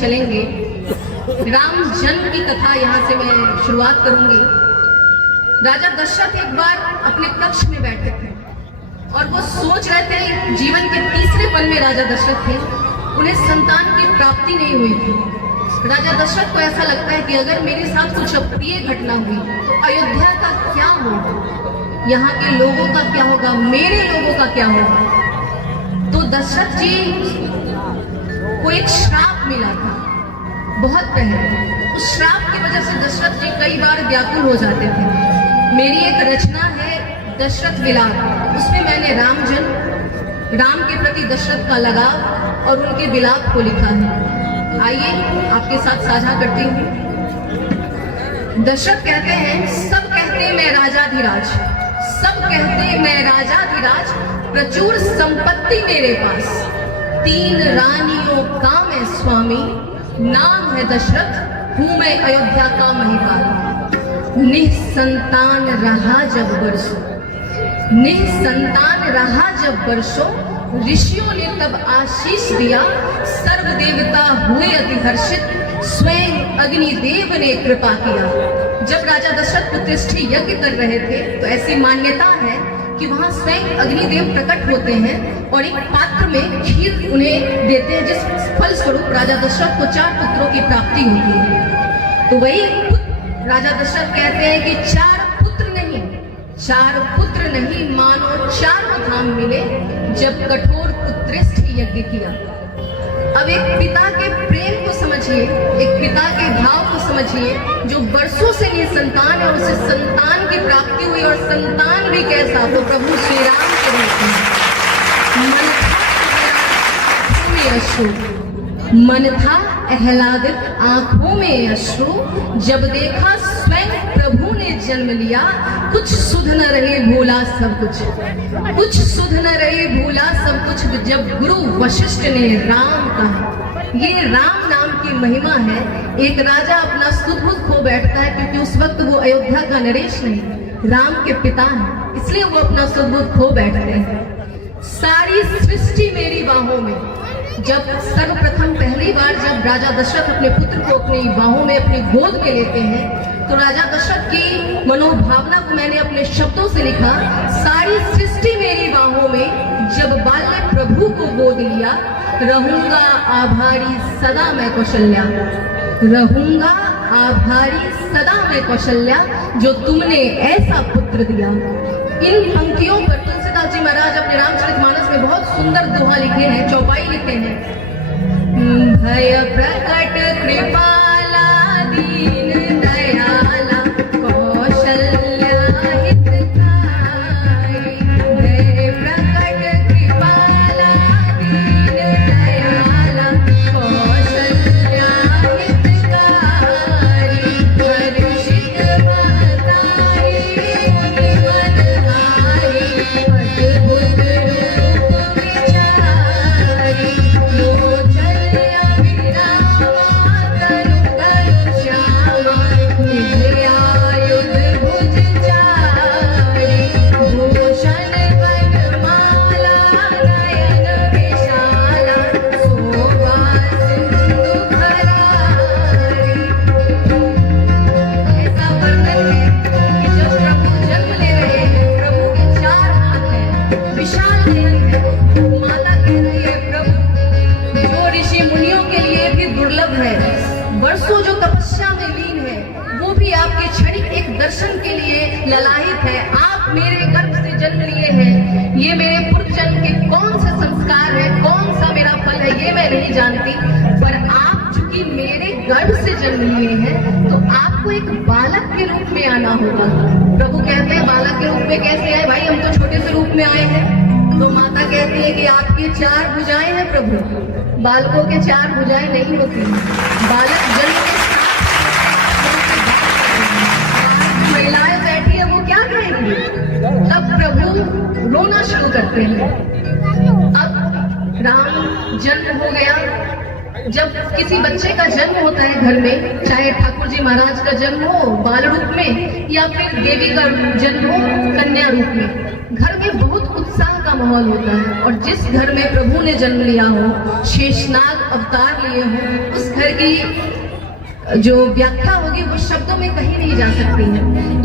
चलेंगे। राम जन्म की कथा यहाँ से मैं शुरुआत करूंगी। राजा दशरथ एक बार अपने कक्ष में बैठे थे और वो सोच रहे थे, जीवन के तीसरे पल में राजा दशरथ थे, उन्हें संतान की प्राप्ति नहीं हुई थी। राजा दशरथ को ऐसा लगता है कि अगर मेरे साथ कुछ अप्रिय घटना हुई तो अयोध्या का क्या होगा, यहाँ के लोगों का क्या होगा, मेरे लोगों का क्या होगा। तो दशरथ जी को एक श्राप मिला था बहुत पहले। उस श्राप की वजह से दशरथ जी कई बार व्याकुल हो जाते थे। मेरी एक रचना है दशरथ विलाप, उसमें मैंने राम के प्रति दशरथ का लगाव और उनके विलाप को लिखा है। आइए आपके साथ साझा करती हूँ। दशरथ कहते हैं, सब कहते मैं राजाधिराज, सब कहते मैं राजाधिराज, प्रचुर संपत्ति मेरे पास, 3 रानियों का मैं स्वामी, नाम है दशरथ, हूं मैं अयोध्या का महिपाल। निःसंतान रहा जब वर्षों, निःसंतान रहा जब वर्षों, ऋषियों ने तब आशीष दिया, सर्व देवता हुए अति हर्षित, स्वयं अग्निदेव ने कृपा किया। जब राजा दशरथ प्रतिष्ठा यज्ञ कर रहे थे तो ऐसी मान्यता है कि वहां स्वयं अग्निदेव प्रकट होते हैं और एक पात्र में खीर उन्हें देते हैं, जिस फल स्वरूप राजा दशरथ को 4 पुत्रों की प्राप्ति होती है। तो वही राजा दशरथ कहते हैं कि 4 पुत्र नहीं मानो 4 धाम मिले, जब कठोर पुत्रेष्ठ यज्ञ किया। अब एक पिता के प्रेम को समझिए, एक पिता के भाव को समझिए, जो वर्षों से निसंतान है और उसे संतान की प्राप्ति हुई, और संतान भी कैसा, तो प्रभु श्री राम के रूप में। मन था आह्लादित आंखों में अश्रु, जब देखा स्वयं प्रभु ने जन्म लिया, कुछ सुध न रहे भूला सब कुछ, कुछ सुध न रहे भूला सब कुछ, जब गुरु वशिष्ठ ने राम कहा। ये राम नाम की महिमा है। एक राजा अपना सुध बुध खो बैठता है, क्योंकि उस वक्त वो अयोध्या का नरेश नहीं, राम के पिता है, इसलिए वो अपना सुध बुध खो बैठते हैं। सारी सृष्टि मेरी बाहों में। जब सर्वप्रथम पहली बार जब राजा दशरथ अपने पुत्र को अपनी बाहों में अपनी गोद में लेते हैं, तो राजा दशरथ की मनोभावना को मैंने अपने शब्दों से लिखा। सारी सृष्टि मेरी बाहों में, जब बाल्य प्रभु को गोद लिया, रहूंगा आभारी सदा मैं कौशल्या, रहूंगा आभारी सदा मैं कौशल्या, जो तुमने ऐसा पुत्र दिया। इन पंक्तियों पर तुलसीदास जी महाराज अपने रामचरितमानस में बहुत सुंदर दोहा लिखे हैं, चौपाई लिखे हैं। भय प्रकट कृपाला दीन दयाला, कौशल्या हितकारी, भय प्रकट कृपाला दीन दयाला, कौशल्या हितकारी, हर्षित महतारी मुनि मनहारी, अद्भुत रूप विचारी, लोचन अभिरामा तनु तनु श्यामा, निज आयुध भुज चारी, भूषण वनमाला नयन विशाला, शोभा सिंधु खरारी। ऐसा वर्णन है कि जब प्रभु जन्म ले रहे हैं, प्रभु के 4 हाथ हैं, विशाल नयन है। माता कह रही है, प्रभु जो ऋषि मुनियों के लिए भी दुर्लभ है, वर्षों जो तपस्या में लीन है, वो भी आपके क्षणिक एक दर्शन के लिए ललायित है। आप मेरे गर्भ से जन्म लिए हैं, ये मेरे पूर्व जन्म के कौन से संस्कार है, कौन सा मेरा फल है, ये मैं नहीं जानती, पर आप चूंकि मेरे गर्भ से जन्म लिए हैं, तो आपको एक बालक के रूप में आना होगा। प्रभु कहते हैं, बालक के रूप में कैसे आए भाई, हम तो छोटे से रूप में आए हैं। तो माता कहती है कि आपकी 4 भुजाएं हैं प्रभु, बालकों के 4 भुजाएं नहीं होती। बालक जन्म के साथ महिलाएं बैठी है, वो क्या कहेंगी, तब प्रभु रोना शुरू करते हैं। अब राम जन्म हो गया। जब किसी बच्चे का जन्म होता है घर में, चाहे ठाकुर जी महाराज का जन्म हो बाल रूप में, या फिर देवी का जन्म हो कन्या रूप में, घर में बहुत उत्साह का माहौल होता है। और जिस घर में प्रभु ने जन्म लिया हो, शेषनाग अवतार लिए हो, उस घर की जो व्याख्या होगी वो शब्दों में कहीं नहीं जा सकती है।